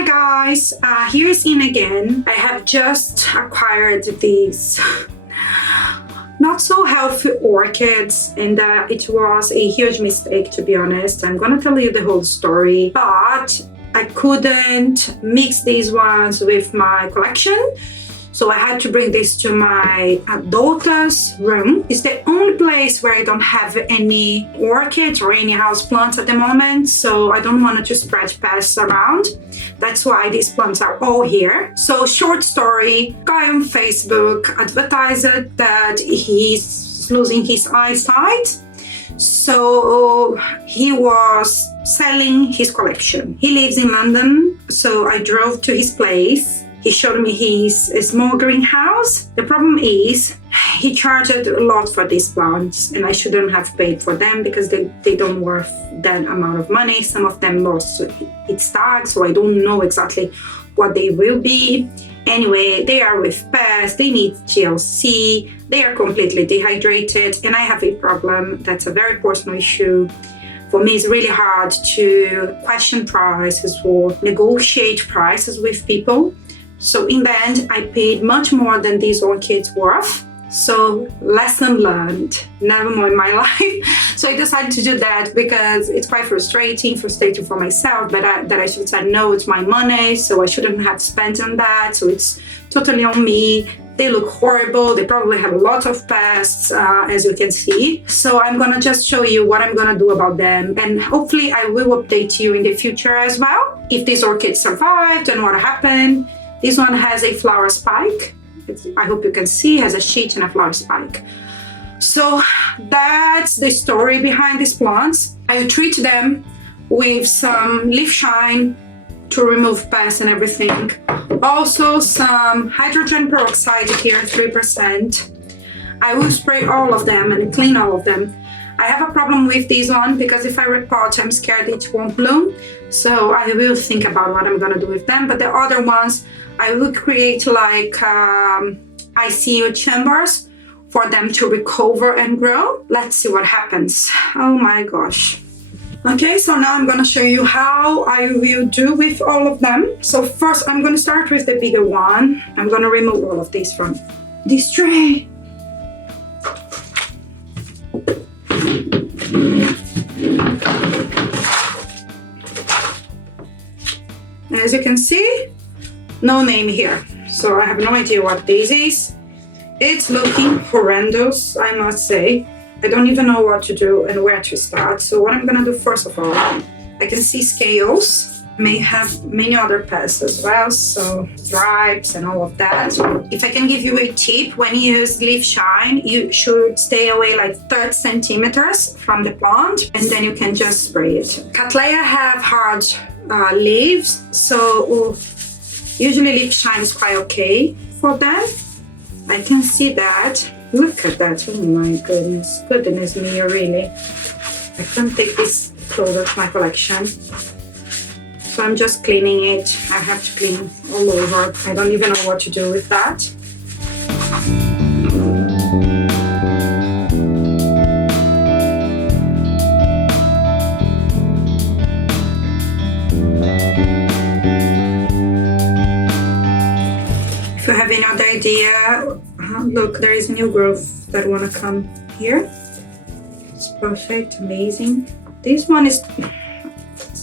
Hi guys, here's in again. I have just acquired these not so healthy orchids, and it was a huge mistake, to be honest. I'm gonna tell you the whole story, but I couldn't mix these ones with my collection, so I had to bring this to my daughter's room. It's the only place where I don't have any orchids or any house plants at the moment, so I don't want to spread pests around. That's why these plants are all here. So short story, guy on Facebook advertised that he's losing his eyesight, so he was selling his collection. He lives in London, so I drove to his place. He showed me his small greenhouse. The problem is he charged a lot for these plants, and I shouldn't have paid for them because they don't worth that amount of money. Some of them lost its tag, so I don't know exactly what they will be. Anyway, they are with pests, they need TLC, they are completely dehydrated, and I have a problem that's a very personal issue. For me, it's really hard to question prices or negotiate prices with people. So in the end, I paid much more than these orchids worth. So lesson learned, never more in my life. So I decided to do that because it's quite frustrating for myself, but that I should say, no, it's my money, so I shouldn't have spent on that. So it's totally on me. They look horrible. They probably have a lot of pests, as you can see. So I'm gonna just show you what I'm gonna do about them. And hopefully I will update you in the future as well, if these orchids survived and what happened. This one has a flower spike. I hope you can see, it has a sheet and a flower spike. So that's the story behind these plants. I treat them with some leaf shine to remove pests and everything. Also some hydrogen peroxide here, 3%. I will spray all of them and clean all of them. I have a problem with this one because if I repot, I'm scared it won't bloom. So I will think about what I'm gonna do with them. But the other ones, I will create like ICU chambers for them to recover and grow. Let's see what happens. Oh my gosh. Okay, so now I'm gonna show you how I will do with all of them. So first I'm gonna start with the bigger one. I'm gonna remove all of this from this tray. As you can see, no name here, so I have no idea what this is. It's looking horrendous, I must say. I don't even know what to do and where to start. So what I'm gonna do first of all, I can see scales. May have many other pests as well, so stripes and all of that. If I can give you a tip, when you use leaf shine, you should stay away like 30 centimeters from the plant, and then you can just spray it. Cattleyas have hard leaves, so usually leaf shine is quite okay for them. I can see that. Look at that. Oh my goodness. Goodness me, really. I can't take this close of my collection. So I'm just cleaning it. I have to clean all over. I don't even know what to do with that. If you have any other idea, look, there is new growth that wanna come here. It's perfect, amazing. This one is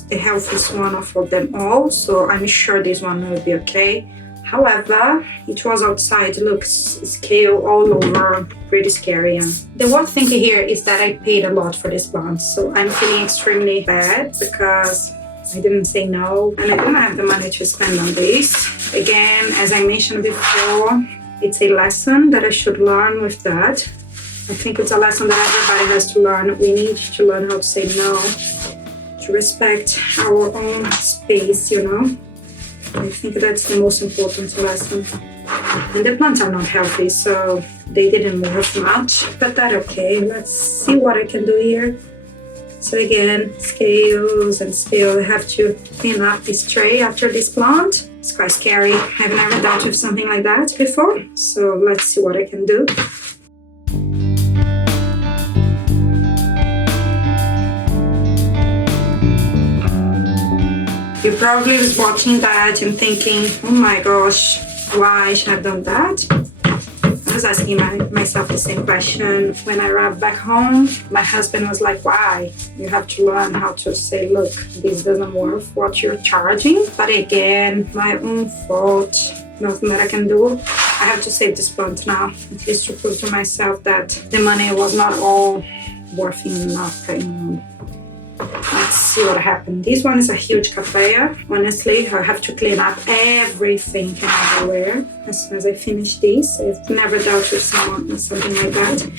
the healthiest one of them all, so I'm sure this one will be okay. However, it was outside, looks scale all over, pretty scary. Yeah. The one thing here is that I paid a lot for this plant, so I'm feeling extremely bad because I didn't say no, and I didn't have the money to spend on this. Again, as I mentioned before, it's a lesson that I should learn with that. I think it's a lesson that everybody has to learn. We need to learn how to say no, to respect our own space, you know. I think that's the most important lesson. And the plants are not healthy, so they didn't move much, but that's okay. Let's see what I can do here. So again, scales and still I have to clean up this tray after this plant. It's quite scary. I've never dealt with something like that before. So let's see what I can do. You probably was watching that and thinking, oh my gosh, why should I have done that? I was asking myself the same question when I arrived back home. My husband was like, why? You have to learn how to say, look, this doesn't work for what you're charging. But again, my own fault, nothing that I can do. I have to save this plant now, at least to prove to myself that the money was not all worth nothing. Let's see what happened. This one is a huge Cattleyas. Honestly, I have to clean up everything and everywhere as soon as I finish this. I've never dealt with something like that.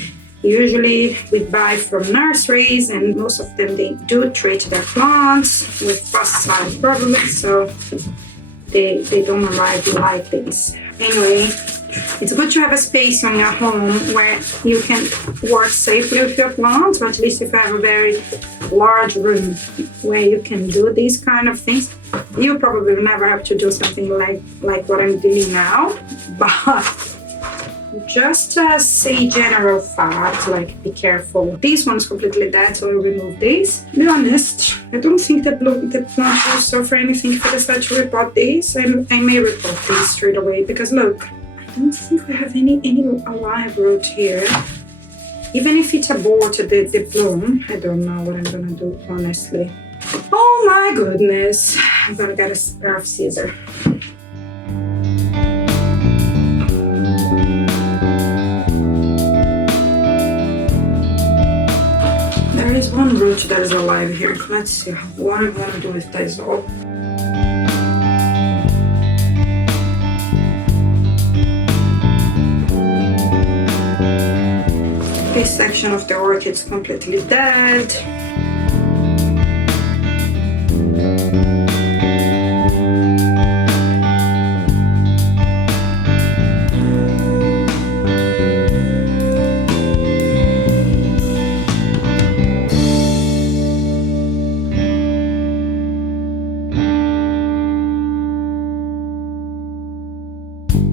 Usually we buy from nurseries, and most of them, they do treat their plants with pesticide probably, so they don't arrive like this. Anyway, it's good to have a space on your home where you can work safely with your plants, or at least if you have a very large room where you can do these kind of things. You probably will never have to do something like what I'm doing now, but just as a general fact, like, be careful. This one's completely dead, so I'll remove this. To be honest, I don't think the plant will suffer anything if I decide to repot this. I may repot this straight away because look, I don't think we have any alive root here. Even if it's aborted the bloom, I don't know what I'm gonna do, honestly. Oh my goodness. I'm gonna get a pair of scissors. There is one root that is alive here. Let's see what I'm gonna do with this all. This section of the orchid is completely dead.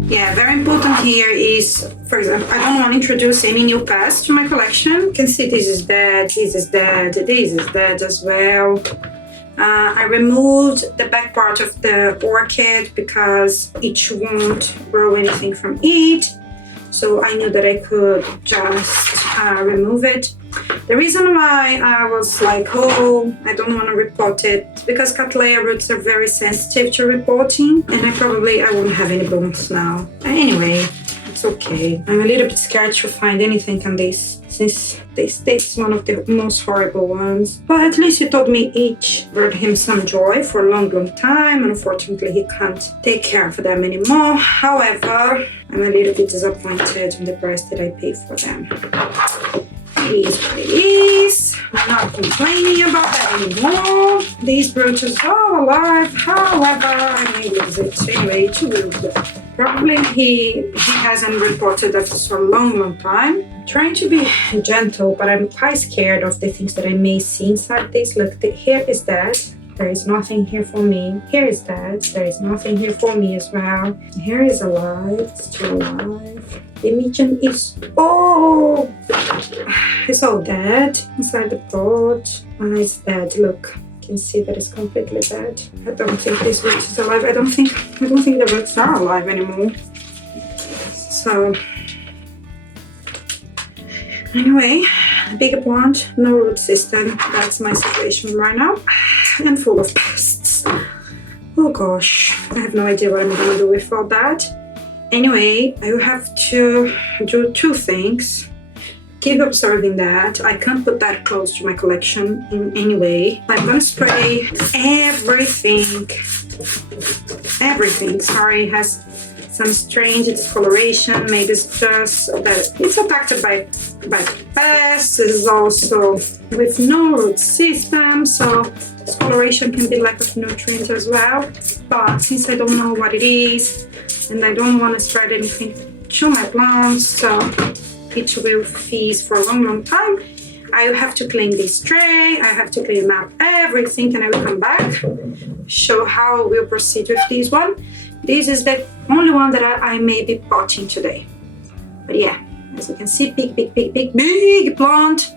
Yeah, very important here is, for example, I don't want to introduce any new pests to my collection. You can see this is dead, this is dead, this is dead as well. I removed the back part of the orchid because it won't grow anything from it. So I knew that I could just remove it. The reason why I was like, oh, I don't want to repot it, because Cattleyas roots are very sensitive to repotting, and I won't have any blooms now. Anyway, it's okay. I'm a little bit scared to find anything on this, since this is one of the most horrible ones. But at least he told me each brought him some joy for a long, long time. Unfortunately, he can't take care of them anymore. However, I'm a little bit disappointed in the price that I paid for them. Please. I'm not complaining about that anymore. These brooches are alive. However, I may lose it. Anyway, to lose it. Probably he hasn't reported after so long, long time. I'm trying to be gentle, but I'm quite scared of the things that I may see inside this. Look, here is dead. There is nothing here for me. Here is dead. There is nothing here for me as well. Here is alive. Still alive. The medium is it's all dead inside the pot. And it's dead. Look, you can see that it's completely dead. I don't think this root is alive. I don't think the roots are alive anymore. So anyway, bigger plant, no root system. That's my situation right now. And full of pests. Oh gosh, I have no idea what I'm gonna do with all that. Anyway, I will have to do two things. Keep observing that. I can't put that close to my collection in any way. I'm gonna spray everything. Everything, sorry, has some strange discoloration. Maybe it's just that it's attacked by pests. It is also with no root system, so discoloration can be lack of nutrient as well. But since I don't know what it is, and I don't want to spread anything to my plants, so it will feast for a long, long time, I will have to clean this tray. I have to clean up everything, and I will come back, show how we'll proceed with this one. This is the only one that I may be potting today. But yeah, as you can see, big plant.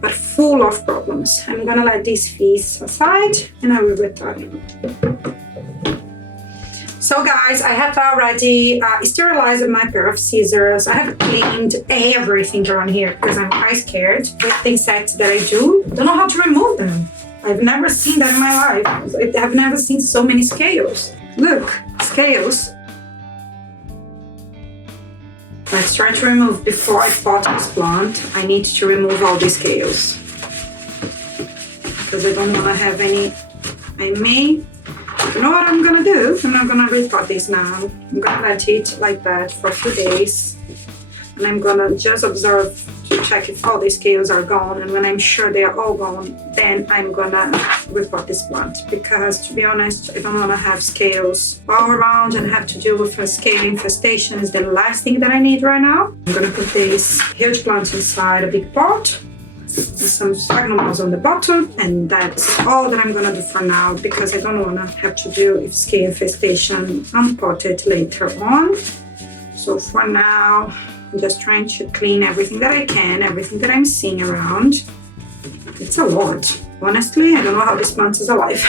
but full of problems. I'm gonna let these fees aside and I will return. So guys, I have already sterilized my pair of scissors. I have cleaned everything around here because I'm quite scared with the insects that I do. I don't know how to remove them. I've never seen that in my life. I've never seen so many scales. Look, scales. Let's try to remove, before I pot this plant, I need to remove all the scales. Because I don't want to have any, you know what I'm gonna do? I'm not gonna repot this now. I'm gonna let it like that for a few days. And I'm gonna just observe to check if all the scales are gone. And when I'm sure they are all gone, then I'm gonna repot this plant. Because to be honest, I don't wanna have scales all around and have to deal with a scale infestation. Is the last thing that I need right now. I'm gonna put this huge plant inside a big pot. With some sphagnum moss on the bottom, and that's all that I'm gonna do for now because I don't wanna have to deal with scale infestation unpotted later on. So for now, I'm just trying to clean everything that I can, everything that I'm seeing around. It's a lot. Honestly, I don't know how this plant is alive.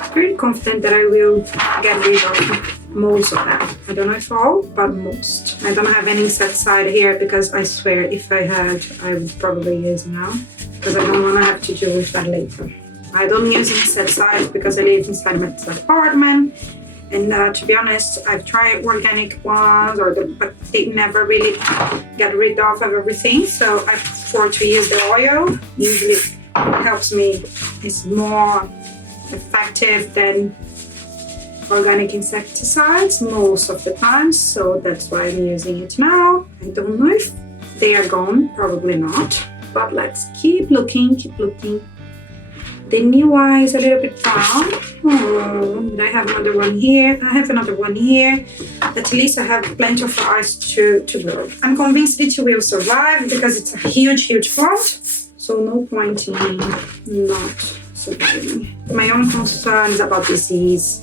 I'm pretty confident that I will get rid of most of them. I don't know if all, but most. I don't have any insecticide here because I swear if I had, I would probably use now because I don't want to have to deal with that later. I don't use insecticides because I live inside my apartment, and to be honest, I've tried organic ones, but they never really get rid of everything. So I prefer to use the oil. Usually it helps me. It's more effective than organic insecticides most of the time, so that's why I'm using it now. I don't know if they are gone, probably not, but let's keep looking. The new eye is a little bit brown. Oh, I have another one here. I have another one here. At least I have plenty of eyes to grow. I'm convinced it will survive because it's a huge plant, so no point in not surviving. My own concern is about disease.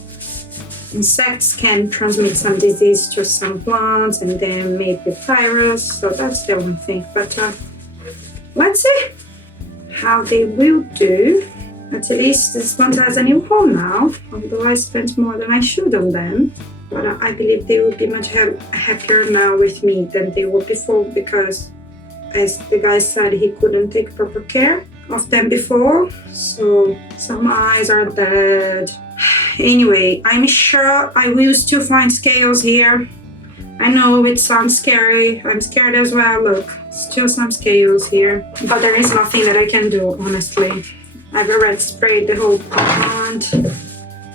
Insects can transmit some disease to some plants and then maybe virus, so that's the only thing. But let's see how they will do. At least this plant has a new home now, although I spent more than I should on them. But I believe they will be much happier now with me than they were before because, as the guy said, he couldn't take proper care of them before. So some eyes are dead. Anyway, I'm sure I will still find scales here. I know it sounds scary. I'm scared as well. Look, still some scales here. But there is nothing that I can do, honestly. I've already sprayed the whole pond.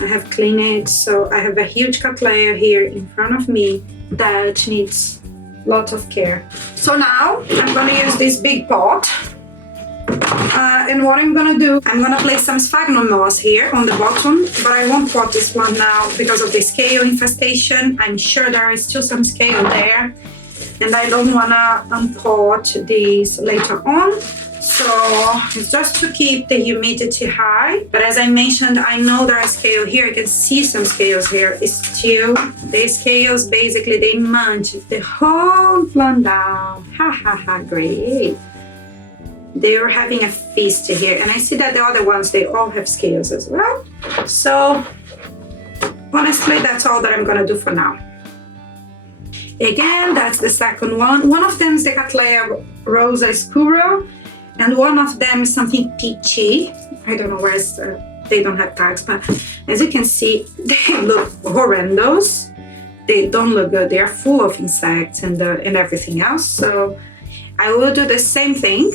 I have cleaned it. So I have a huge Cattleyas here in front of me that needs lots of care. So now I'm going to use this big pot. And what I'm gonna do, I'm gonna place some sphagnum moss here on the bottom, but I won't pot this one now because of the scale infestation. I'm sure there is still some scale there, and I don't wanna unpot these later on. So it's just to keep the humidity high. But as I mentioned, I know there are scale here. You can see some scales here. It's still, the scales basically they munch the whole plant down. Great. They are having a feast here, and I see that the other ones, they all have scales as well. So honestly, that's all that I'm gonna do for now. Again, that's the second one. One of them is the Cattleyas Rosa Escuro, and one of them is something peachy. I don't know where they don't have tags, but as you can see, they look horrendous. They don't look good. They are full of insects and everything else. So I will do the same thing.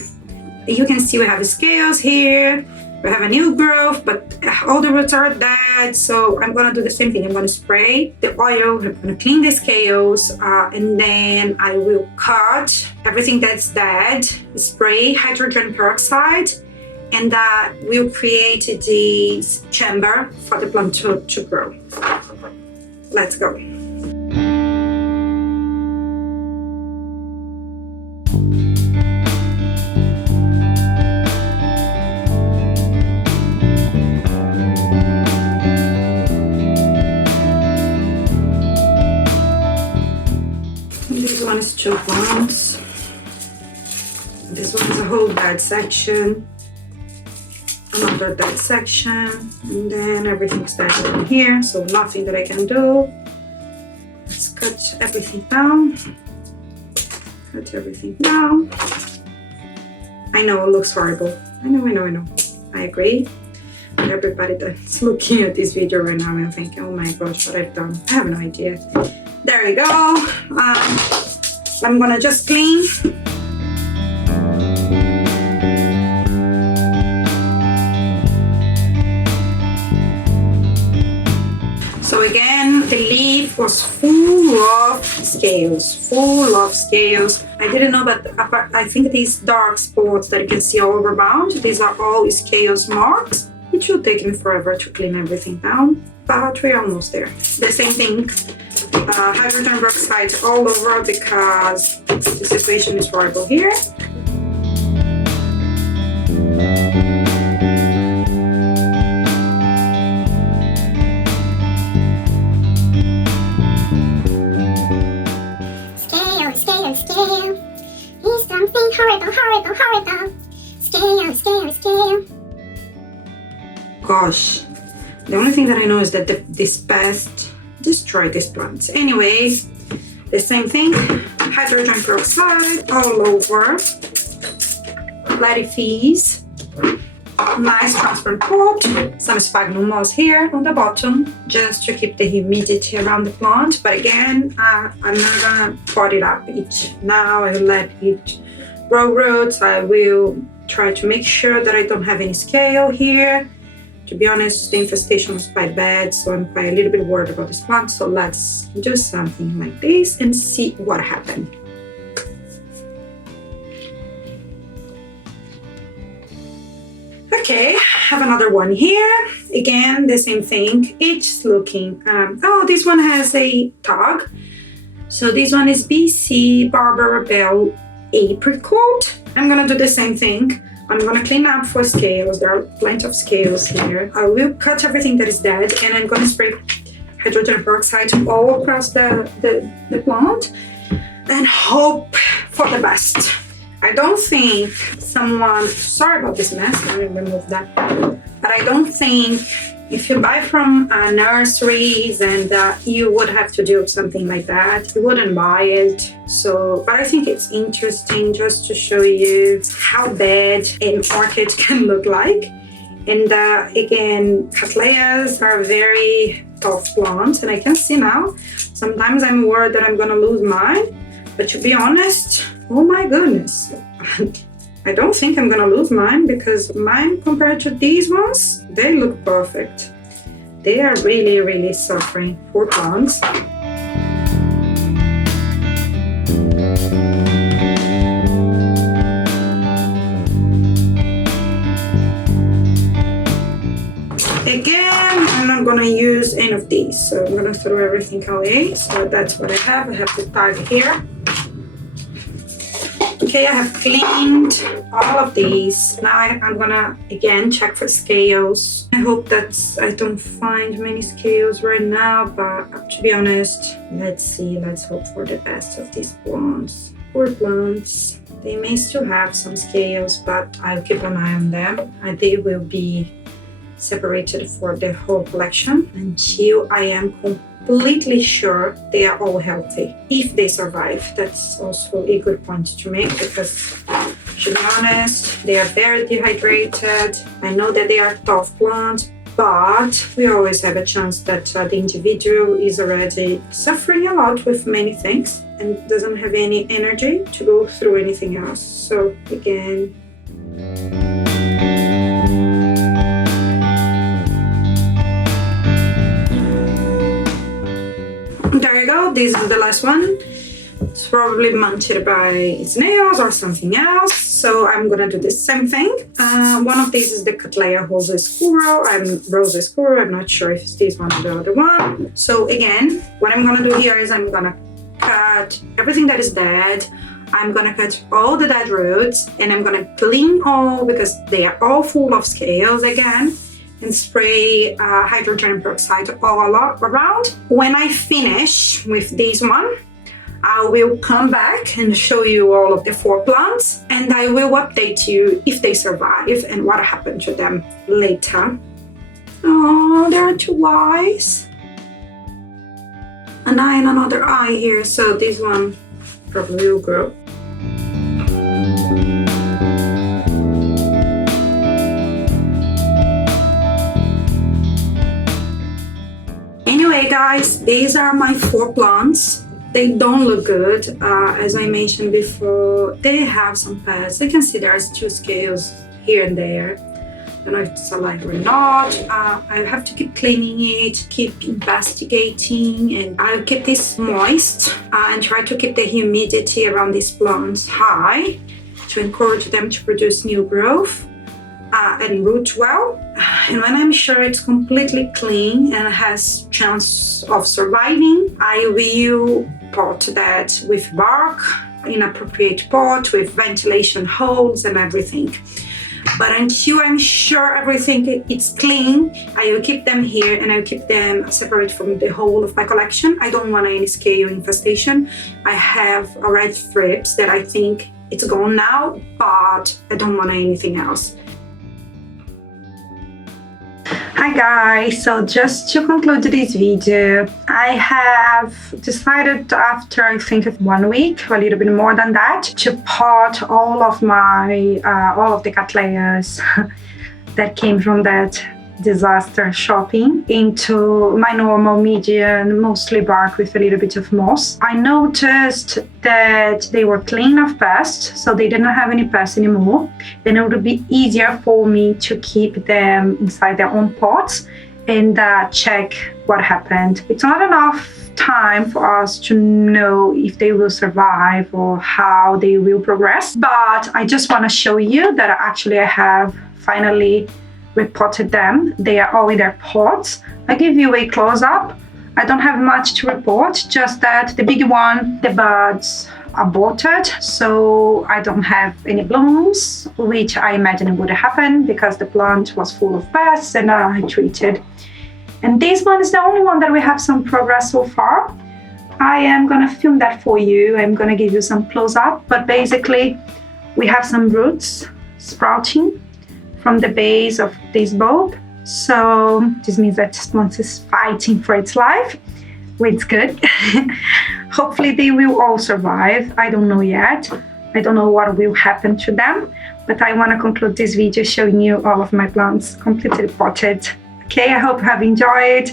You can see we have scales here. We have a new growth, but all the roots are dead. So I'm gonna do the same thing. I'm gonna spray the oil, I'm gonna clean the scales, and then I will cut everything that's dead, spray hydrogen peroxide, and we'll create this chamber for the plant to grow. Let's go. This one is 2 pounds. This This one's a whole bed section. Another dead section, and then everything's dead in here, so nothing that I can do. Let's cut everything down. Cut everything down. I know it looks horrible. I know. I agree. Everybody that's looking at this video right now and thinking, oh my gosh, what I've done. I have no idea. There we go. I'm gonna just clean. So again, the leaf was full of scales, I didn't know that. I think these dark spots that you can see all around, these are all scales marks. It will take me forever to clean everything down, but we're almost there. The same thing, hydrogen peroxide all over because the situation is horrible here. Horrible. Scale. Gosh, the only thing that I know is that this pest destroyed these plants. Anyways, the same thing, hydrogen peroxide all over. Let it freeze. Nice transparent pot. Some sphagnum moss here on the bottom, just to keep the humidity around the plant. But again, I'm not gonna pot it up now. I will let it grow roots. I will try to make sure that I don't have any scale here. To be honest, the infestation was quite bad, so I'm quite a little bit worried about this plant. So let's do something like this and see what happened. Okay, have another one here. Again, the same thing. Each looking. Oh, this one has a tag. So this one is BC Barbara Bell Apricot. I'm gonna do the same thing. I'm gonna clean up for scales. There are plenty of scales here. I will cut everything that is dead, and I'm gonna spray hydrogen peroxide all across the plant and hope for the best. I don't think sorry about this mess, let me remove that. But I don't think if you buy from nurseries and you would have to do something like that, you wouldn't buy it. So, but I think it's interesting just to show you how bad an orchid can look like. And again, Cattleyas are very tough plants, and I can see now, sometimes I'm worried that I'm gonna lose mine. But to be honest, oh my goodness, I don't think I'm gonna lose mine, because mine compared to these ones, they look perfect. They are really, really suffering, poor plants. Again, I'm not gonna use any of these, so I'm gonna throw everything away. So that's what I have. I have the tag here. Okay, I have cleaned all of these. Now I'm gonna again check for scales. I hope that I don't find many scales right now, but to be honest, let's see. Let's hope for the best of these plants. Poor plants. They may still have some scales, but I'll keep an eye on them, and they will be separated for the whole collection until I am completely sure they are all healthy. If they survive, that's also a good point to make, because to be honest, they are very dehydrated. I know that they are tough plants, but we always have a chance that the individual is already suffering a lot with many things and doesn't have any energy to go through anything else. So again, there you go. This is the last one. It's probably munted by snails or something else. So I'm gonna do the same thing. One of these is the Cattleyas Rose Squirrel. I'm not sure if it's this one or the other one. So again, what I'm gonna do here is I'm gonna cut everything that is dead. I'm gonna cut all the dead roots, and I'm gonna clean all, because they are all full of scales again, and spray hydrogen peroxide all around. When I finish with this one, I will come back and show you all of the 4 plants, and I will update you if they survive and what happened to them later. Oh, there are 2 eyes. An eye and another eye here, so this one probably will grow. Anyway guys, these are my 4 plants. They don't look good. As I mentioned before, they have some pests. You can see there's 2 scales here and there. I don't know if it's alive or not. I have to keep cleaning it, keep investigating, and I'll keep this moist and try to keep the humidity around these plants high to encourage them to produce new growth and root well. And when I'm sure it's completely clean and has chance of surviving, I will pot that with bark in appropriate pot with ventilation holes and everything. But until I'm sure everything is clean, I will keep them here and I'll keep them separate from the whole of my collection. I don't want any scale infestation. I have a red thrips that I think it's gone now, but I don't want anything else. Hi guys, so just to conclude this video, I have decided after I think of 1 week, a little bit more than that, to pot all of the Cattleyas that came from that disaster shopping into my normal medium, mostly bark with a little bit of moss. I noticed that they were clean of pests, so they didn't have any pests anymore. Then it would be easier for me to keep them inside their own pots and check what happened. It's not enough time for us to know if they will survive or how they will progress, but I just want to show you that actually I have finally repotted them. They are all in their pots. I give you a close-up. I don't have much to report, just that the big one, the buds aborted, so I don't have any blooms, which I imagine would happen because the plant was full of pests and I treated. And this one is the only one that we have some progress so far. I am gonna film that for you. I'm gonna give you some close-up, but basically we have some roots sprouting from the base of this bulb. So this means that this plant is fighting for its life, which is good. Hopefully they will all survive. I don't know yet. I don't know what will happen to them, but I want to conclude this video showing you all of my plants completely potted. Okay, I hope you have enjoyed.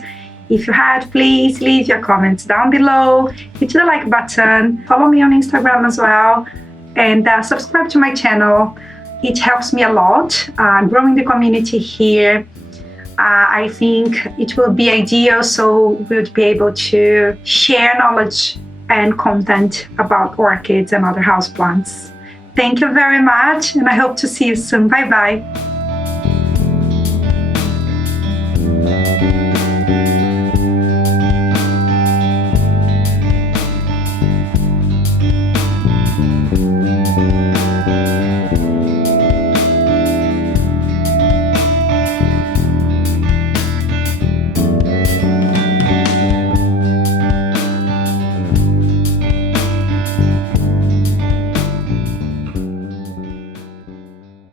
If you had, please leave your comments down below, hit the like button, follow me on Instagram as well, and subscribe to my channel. It helps me a lot growing the community here. I think it will be ideal, so we'll be able to share knowledge and content about orchids and other houseplants. Thank you very much, and I hope to see you soon. Bye bye.